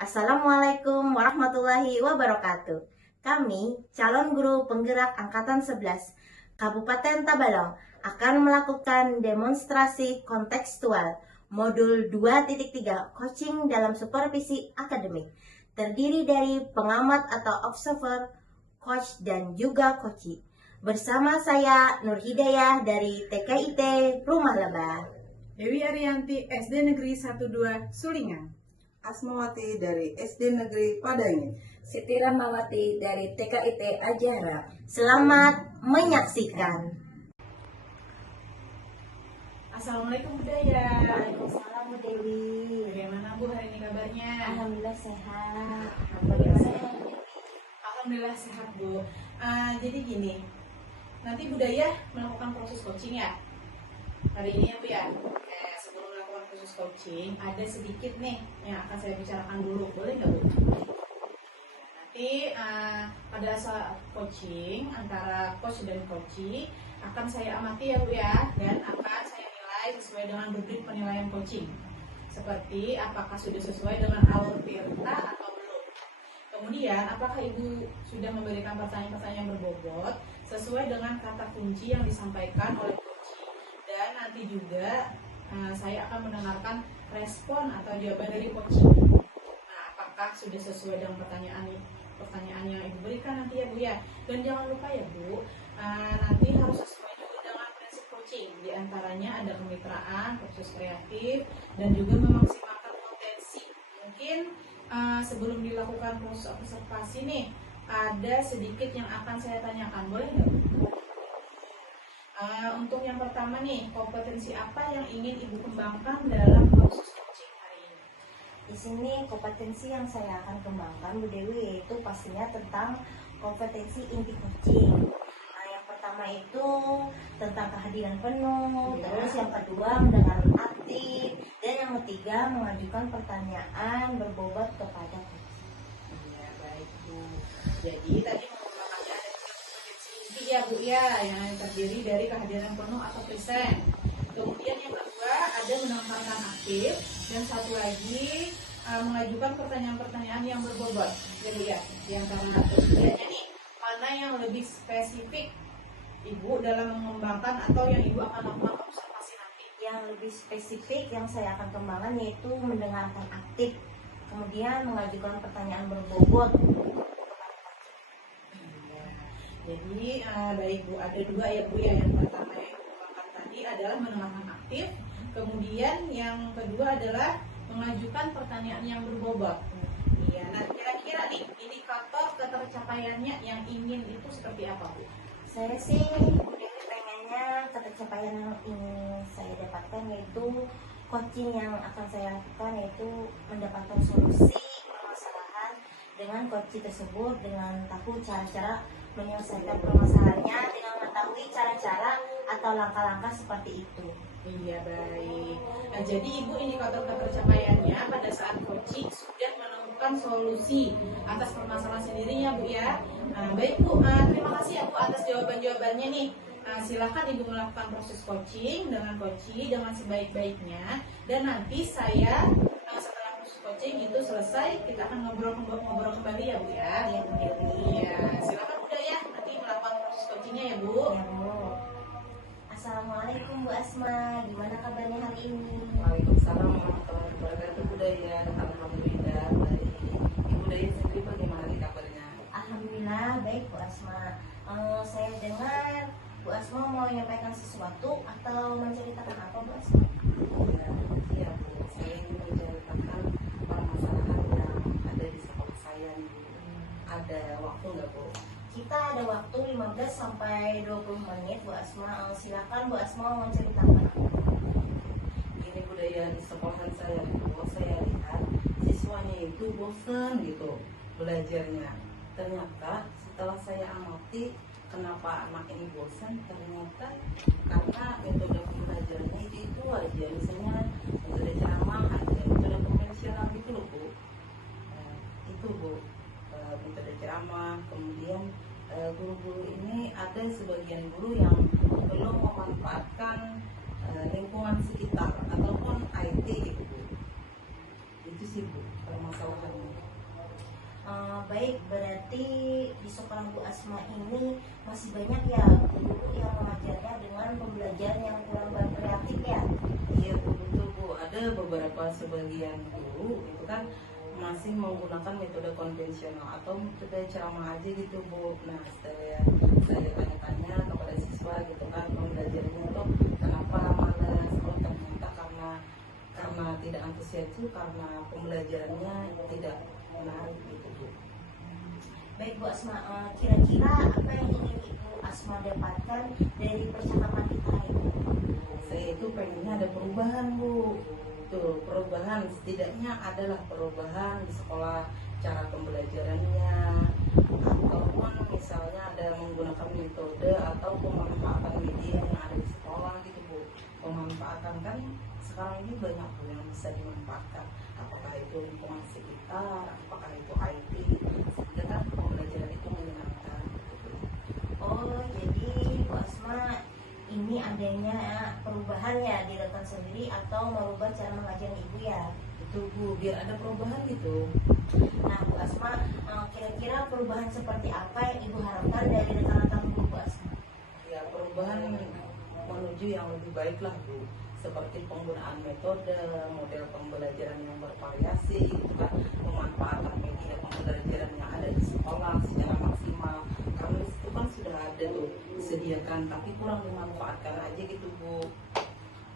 Assalamualaikum warahmatullahi wabarakatuh. Kami, calon guru penggerak Angkatan 11, Kabupaten Tabalong, akan melakukan demonstrasi kontekstual modul 2.3 coaching dalam supervisi akademik. Terdiri dari pengamat atau observer, coach, dan juga coachee. Bersama saya Nur Hidayah dari TKIT Rumah Lebah. Dewi Arianti, SD Negeri 12 Sulingan. Asmawati dari SD Negeri Padangin. Siti Ramawati dari TKIT Ajara. Selamat menyaksikan. Assalamualaikum Bu Daya. Waalaikumsalam Bu Dewi. Bagaimana Bu hari ini kabarnya? Alhamdulillah sehat. Alhamdulillah sehat Bu. Jadi gini, nanti Bu Daya melakukan proses coaching ya hari ini ya Bu ya. Oke, sebelum melakukan proses coaching ada sedikit nih yang akan saya bicarakan dulu, boleh nggak Bu? Nanti pada saat coaching antara coach dan coachee akan saya amati ya Bu ya, dan akan saya nilai sesuai dengan rubrik penilaian coaching, seperti apakah sudah sesuai dengan alur tirta atau belum. Kemudian apakah Ibu sudah memberikan pertanyaan-pertanyaan yang berbobot sesuai dengan kata kunci yang disampaikan oleh coachee. Dan nanti juga saya akan mendengarkan respon atau jawaban dari coachee. Nah, apakah sudah sesuai dengan pertanyaan yang Ibu berikan nanti ya Bu ya. Dan jangan lupa ya Bu, nanti harus sesuai juga dengan prinsip coaching. Di antaranya ada kemitraan, proses kreatif, dan juga memaksimalkan potensi. Mungkin sebelum dilakukan proses observasi nih, ada sedikit yang akan saya tanyakan, boleh nggak Bu? Untuk yang pertama nih, kompetensi apa yang ingin Ibu kembangkan dalam proses coaching hari ini? Di sini kompetensi yang saya akan kembangkan Bu Dewi yaitu pastinya tentang kompetensi inti coaching. Yang pertama itu tentang kehadiran penuh, Ya. terus yang kedua mendengar aktif, dan yang ketiga mengajukan pertanyaan berbobot kepada coach. Iya, baik Bu. Jadi tadi menggunakannya ada tiga kompetensi inti ya Bu ya, yang terdiri dari kehadiran penuh atau present. Kemudian yang kedua ada mendengarkan aktif, dan satu lagi mengajukan pertanyaan-pertanyaan yang berbobot. Jadi ya, di antara ketiganya nih, mana yang lebih spesifik Ibu dalam mengembangkan atau yang Ibu akan lakukan observasi nanti? Yang lebih spesifik yang saya akan kembangkan yaitu mendengarkan aktif, kemudian mengajukan pertanyaan berbobot. Iya. Jadi baik Bu, ada dua ya Bu ya. Yang pertama yang Ibu kembangkan tadi adalah mendengarkan aktif, kemudian yang kedua adalah mengajukan pertanyaan yang berbobot. Iya. Nah, kira-kira nih indikator ketercapaiannya yang ingin itu seperti apa Bu? Saya sih pengennya ketercapaian yang ingin saya dapatkan yaitu coaching yang akan saya lakukan yaitu mendapatkan solusi permasalahan dengan coaching tersebut dengan tahu cara-cara menyelesaikan permasalahannya dengan mengetahui cara-cara atau langkah-langkah seperti itu. Iya, baik. Nah, jadi Ibu indikator ketercapaiannya pada saat coaching sudah menemukan solusi atas permasalahan sendirinya Bu ya. Nah, baik Bu, terima kasih ya Bu atas jawaban-jawabannya nih. Silakan Ibu melakukan proses coaching dengan coachee dengan sebaik-baiknya, dan nanti saya setelah proses coaching itu selesai kita akan ngobrol kembali ya Bu ya. Ya Bu Dewi. Iya, silakan Bu Daya nanti melakukan proses coachingnya ya Bu. Ya Bu. Assalamualaikum Bu Asma, gimana kabarnya hari ini? Waalaikumsalam warahmatullahi wabarakatuh. Bu Daya, alhamdulillah baik. Ibu Daya sendiri bagaimana nih kabarnya? Alhamdulillah baik Bu Asma. Saya dengar Bu Asma mau menyampaikan sesuatu atau menceritakan apa Bu Asma? Iya Bu, saya ingin menceritakan permasalahan yang ada di sekolah saya nih Bu. Ada waktu nggak Bu? Kita ada waktu 15 sampai 20 menit Bu Asma. Silakan Bu Asma menceritakan. Ini budaya di sekolahan saya Bu, saya lihat siswanya itu bosan gitu belajarnya. Ternyata setelah saya amati kenapa anak ini bosan, ternyata karena metode pembelajarannya itu aja, misalnya metode ceramah aja, metode konvensional gitu loh Bu. Itu Bu, metode ceramah. Kemudian guru-guru ini ada sebagian guru yang belum memanfaatkan lingkungan sekitar ataupun IT gitu Bu. Itu sih Bu. Bu permasalahannya. Baik, berarti di sekolah Bu Asma ini masih banyak ya guru yang mengajarnya dengan pembelajaran yang kurang berkreatif ya. Iya Bu, betul Bu, ada beberapa sebagian guru itu kan masih menggunakan metode konvensional atau metode ceramah aja gitu Bu. Nah setelah saya tanya-tanya kepada siswa gitu kan pembelajarannya tuh kenapa malas, oh ternyata karena tidak antusias itu karena pembelajarannya tidak menarik gitu Bu. Baik Bu Asma, kira-kira apa yang ingin Ibu Asma dapatkan dari percakapan kita hari ini? Saya itu pengennya ada perubahan Bu. Tuh, perubahan setidaknya adalah perubahan di sekolah cara pembelajarannya ataupun misalnya ada menggunakan metode atau pemanfaatan media yang ada di sekolah gitu Bu. Pemanfaatan kan sekarang ini banyak Bu yang bisa dimanfaatkan, apakah itu lingkungan sekitar, apakah itu IT, sehingga kan pembelajaran itu menyenangkan gitu Bu. Oh, jadi Bu Asma ini adanya perubahan ya dilakukan sendiri atau merubah cara mengajar Ibu ya? Itu Bu, biar ada perubahan gitu. Nah Bu Asma, kira-kira perubahan seperti apa yang Ibu harapkan dari rekan-rekan Bu Asma? Ya perubahan menuju yang lebih baik lah Bu, seperti penggunaan metode, model pembelajaran yang bervariasi gitu kan, pemanfaatan media pembelajaran yang ada di sekolah secara maksimal, karena itu kan sudah ada tuh disediakan tapi kurang dimanfaatkan aja gitu Bu.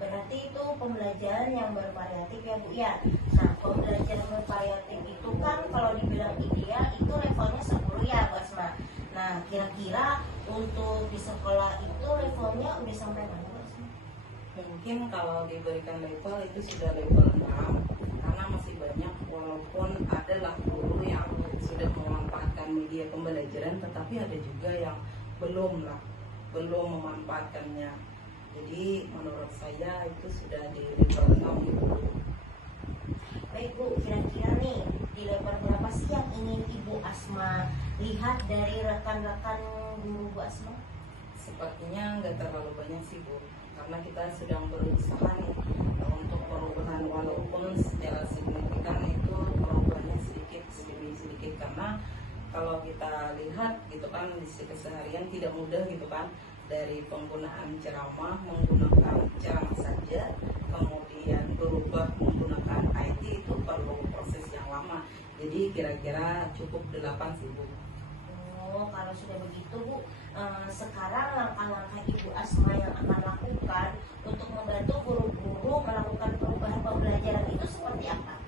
Berarti itu pembelajaran yang bervariatif ya Bu ya. Nah pembelajaran bervariatif itu kan kalau dibilang ideal itu levelnya 10 ya Bu Asma. Nah kira-kira untuk di sekolah itu levelnya udah sampai mana Bu Asma? Mungkin kalau diberikan level itu sudah level 6 karena masih banyak walaupun adalah guru yang sudah memanfaatkan media pembelajaran tetapi ada juga yang belum memanfaatkannya. Jadi menurut saya itu sudah di level 6 gitu. Baik Bu, kira-kira nih di level berapa sih yang ingin Ibu Asma lihat dari rekan-rekan guru Bu Asma? Sepertinya nggak terlalu banyak sih Bu, karena kita sedang berusaha nih untuk perubahan walaupun secara signifikan itu perubahannya sedikit demi sedikit, karena kalau kita lihat gitu kan di keseharian tidak mudah gitu kan, dari penggunaan ceramah menggunakan ceramah saja kemudian berubah menggunakan IT itu perlu proses yang lama. Jadi kira-kira cukup 8 sih Bu. Oh, kalau sudah begitu Bu, sekarang langkah-langkah Ibu Asma yang akan lakukan untuk membantu guru-guru melakukan perubahan pembelajaran itu seperti apa?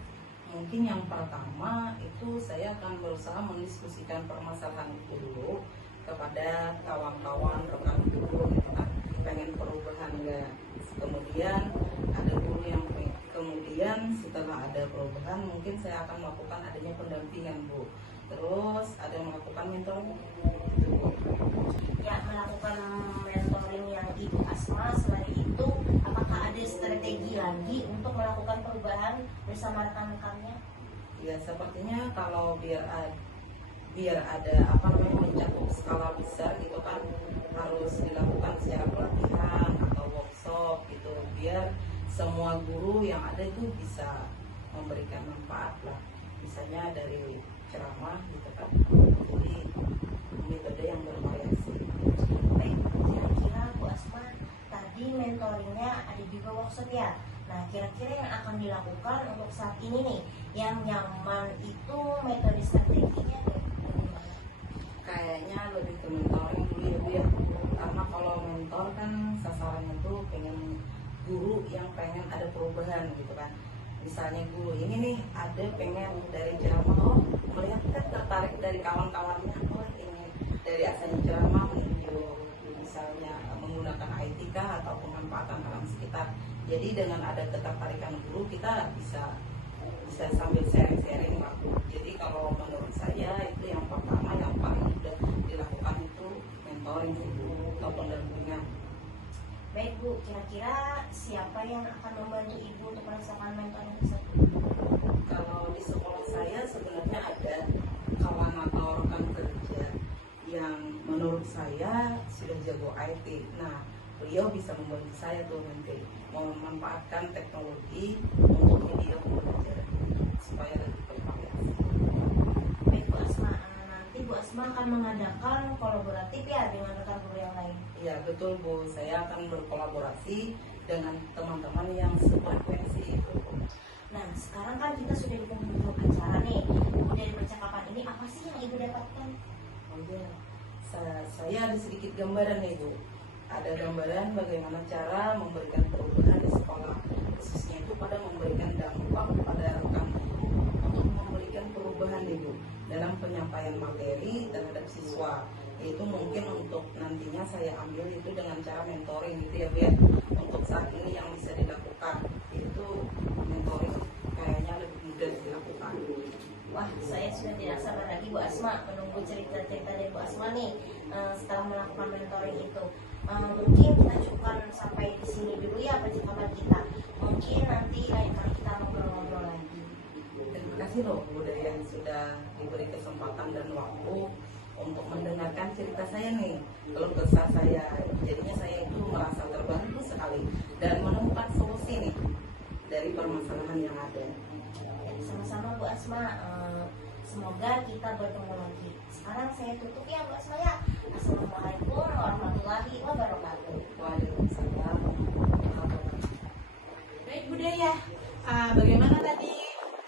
Mungkin yang pertama itu saya akan berusaha mendiskusikan permasalahan itu dulu kepada kawan-kawan rekan guru gitu kan, pengen perubahan enggak. Kemudian ada guru yang kemudian setelah ada perubahan mungkin saya akan melakukan adanya pendampingan Bu. Terus ada melakukan mentoring gitu Bu. Ya, melakukan mentoring yang Ibu Asma. Selain itu, apakah ada strategi lagi untuk melakukan perubahan bersama rekan-rekannya? Ya sepertinya kalau biar ada apa namanya mencakup skala besar gitu kan, harus dilakukan secara pelatihan atau workshop gitu, biar semua guru yang ada itu bisa memberikan manfaat lah, misalnya dari ceramah gitu kan, jadi metode yang bervariasi. Baik, kira-kira Bu Asma tadi mentoringnya ada juga workshop ya. Nah, kira-kira yang akan dilakukan untuk saat ini nih, yang nyaman itu metode strateginya bagaimana? Kayaknya lebih ke mentoring dulu ya Bu ya, karena kalau mentor kan sasarannya tuh pengen guru yang pengen ada perubahan gitu kan. Misalnya guru ini nih ada pengen dari ceramah, oh melihat kan tertarik dari kawan-kawannya, oh ini dari asalnya ceramah menuju misalnya menggunakan IT kah atau pemanfaatan alam sekitar. Jadi dengan ada ketertarikan guru kita bisa sambil sharing-sharing lah. Jadi kalau menurut saya itu yang pertama yang paling mudah dilakukan itu mentoring atau pendampingan. Baik Bu, kira-kira siapa yang akan membantu Ibu untuk melaksanakan mentoring tersebut? Kalau di sekolah saya sebenarnya ada kawan atau rekan kerja yang menurut saya sudah jago IT. Nah, beliau bisa membantu saya tuh nanti memanfaatkan teknologi untuk media pembelajaran supaya Asma akan mengadakan kolaboratif ya dengan rekan guru yang lain. Iya betul Bu, saya akan berkolaborasi dengan teman-teman yang sefrekuensi. Nah, sekarang kan kita sudah di penghujung acara nih. Dari percakapan ini apa sih yang Ibu dapatkan? Oh iya, saya ada sedikit gambaran nih Bu. Ada gambaran bagaimana cara memberikan perubahan di sekolah, khususnya itu pada memberikan dampak pada rekan guru untuk memberikan perubahan nih Bu dalam penyampaian materi terhadap siswa. Itu mungkin untuk nantinya saya ambil itu dengan cara mentoring gitu ya Bu ya. Untuk saat ini yang bisa dilakukan itu mentoring kayaknya lebih mudah dilakukan. Wah, saya sudah tidak sabar lagi Bu Asma menunggu cerita-cerita dari Bu Asma nih setelah melakukan mentoring itu. Mungkin kita cukupkan sampai di sini dulu ya percakapan kita. Mungkin nanti lain kali kita ngobrol-ngobrol lagi. Terima kasih loh Bu Dayan sudah diberi kesempatan dan waktu untuk mendengarkan cerita saya nih, keluh kesah saya. Jadinya saya itu merasa terbantu sekali dan menemukan solusi nih dari permasalahan yang ada. Sama-sama Bu Asma. Semoga kita bertemu lagi. Sekarang saya tutup ya Bu Asma ya. Assalamualaikum warahmatullahi wabarakatuh. Waalaikumsalam. Baik Bu Daya, bagaimana tadi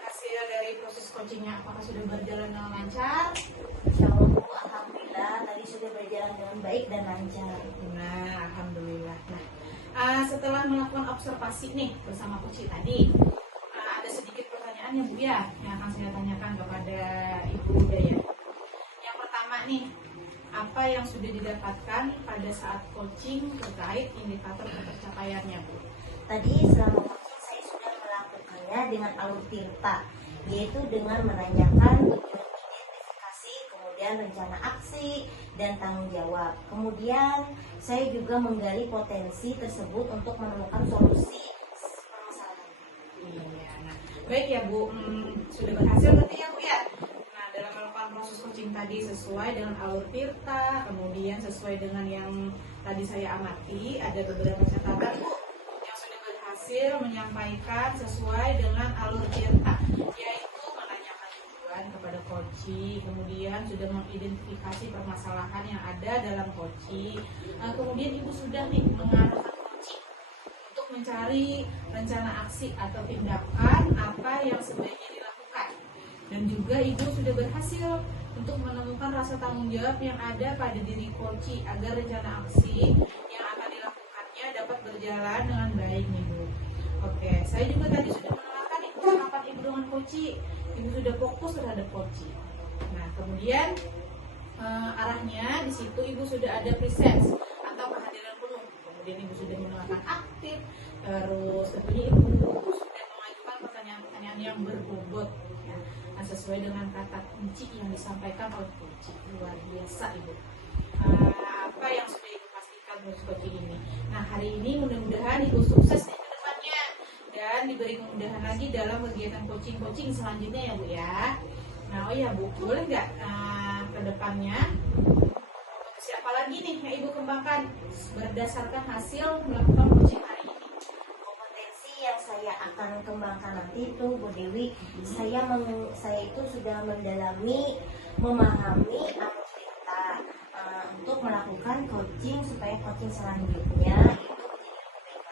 hasil dari proses coachingnya? Apakah sudah berjalan dengan lancar? Insya Allah Bu, alhamdulillah tadi sudah berjalan dengan baik dan lancar. Nah, alhamdulillah. Nah, setelah melakukan observasi nih bersama Coach tadi, ada sedikit pertanyaan ya Bu ya yang akan saya tanyakan kepada Ibu Daya. Yang pertama nih, apa yang sudah didapatkan pada saat coaching terkait indikator pencapaiannya Bu? Tadi selama coaching saya sudah melakukannya dengan alur Tirta, yaitu dengan menanyakan tujuan identifikasi, kemudian rencana aksi, dan tanggung jawab. Kemudian saya juga menggali potensi tersebut untuk menemukan solusi permasalahan. Iya, nah baik ya Bu, sudah berhasil berarti ya Bu ya. Nah dalam melakukan proses coaching tadi sesuai dengan alur Tirta, kemudian sesuai dengan yang tadi saya amati, ada beberapa catatan Bu yang sudah berhasil menyampaikan sesuai dengan alur Tirta, yaitu menanyakan tujuan kepada coaching, kemudian sudah mengidentifikasi permasalahan yang ada dalam coaching, kemudian Ibu sudah nih mengarahkan coaching untuk mencari rencana aksi atau tindakan apa yang sebaiknya dilakukan, dan juga Ibu sudah berhasil untuk menemukan rasa tanggung jawab yang ada pada diri coaching agar rencana aksi yang akan dilakukannya dapat berjalan dengan baik nih Bu. Oke, saya juga tadi sudah mengenalkan nih percakapan Ibu dengan coaching. Ibu sudah fokus terhadap coaching. Nah, kemudian arahnya di situ Ibu sudah ada presence atau kehadiran penuh. Kemudian Ibu sudah mengenalkan aktif, terus tentunya Ibu sudah mengajukan pertanyaan-pertanyaan yang berbobot ya. Nah, sesuai dengan kata kunci yang disampaikan oleh coaching. Luar biasa Ibu. Apa yang sudah Ibu pastikan proses coaching ini? Nah, hari ini mudah-mudahan Ibu sukses di kedepannya dan diberi kemudahan lagi dalam kegiatan coaching selanjutnya ya Bu ya. Nah, oh ya Bu, boleh nggak kedepannya siapa lagi nih yang Ibu kembangkan berdasarkan hasil melakukan coaching hari ini? Kompetensi yang saya akan kembangkan nanti itu Bu Dewi, saya itu sudah mendalami, memahami alur Tirta untuk melakukan coaching supaya coaching selanjutnya itu menjadi lebih baik.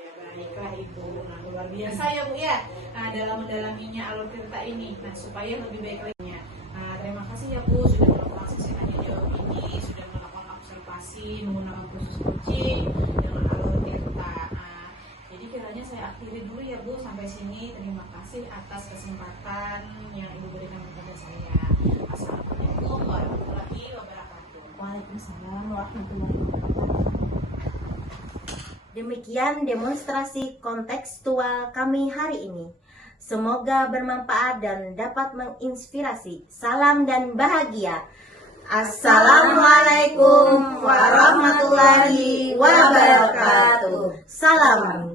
Ya, baiklah Ibu, nah, luar biasa ya Bu ya. Nah, dalam mendalaminya alur Tirta ini, nah supaya lebih baik lagi. Nah, terima kasih ya Bu sudah melakukan sesi tanya jawab ini, sudah melakukan observasi menggunakan khusus coaching dengan alur Tirta. Nah, jadi kiranya saya akhiri dulu ya Bu sampai sini. Terima kasih atas kesempatan yang Ibu berikan kepada saya. Assalamualaikum warahmatullahi wabarakatuh. Waalaikumsalam warahmatullahi wabarakatuh. Demikian demonstrasi kontekstual kami hari ini. Semoga bermanfaat dan dapat menginspirasi. Salam dan bahagia. Assalamualaikum warahmatullahi wabarakatuh. Salam.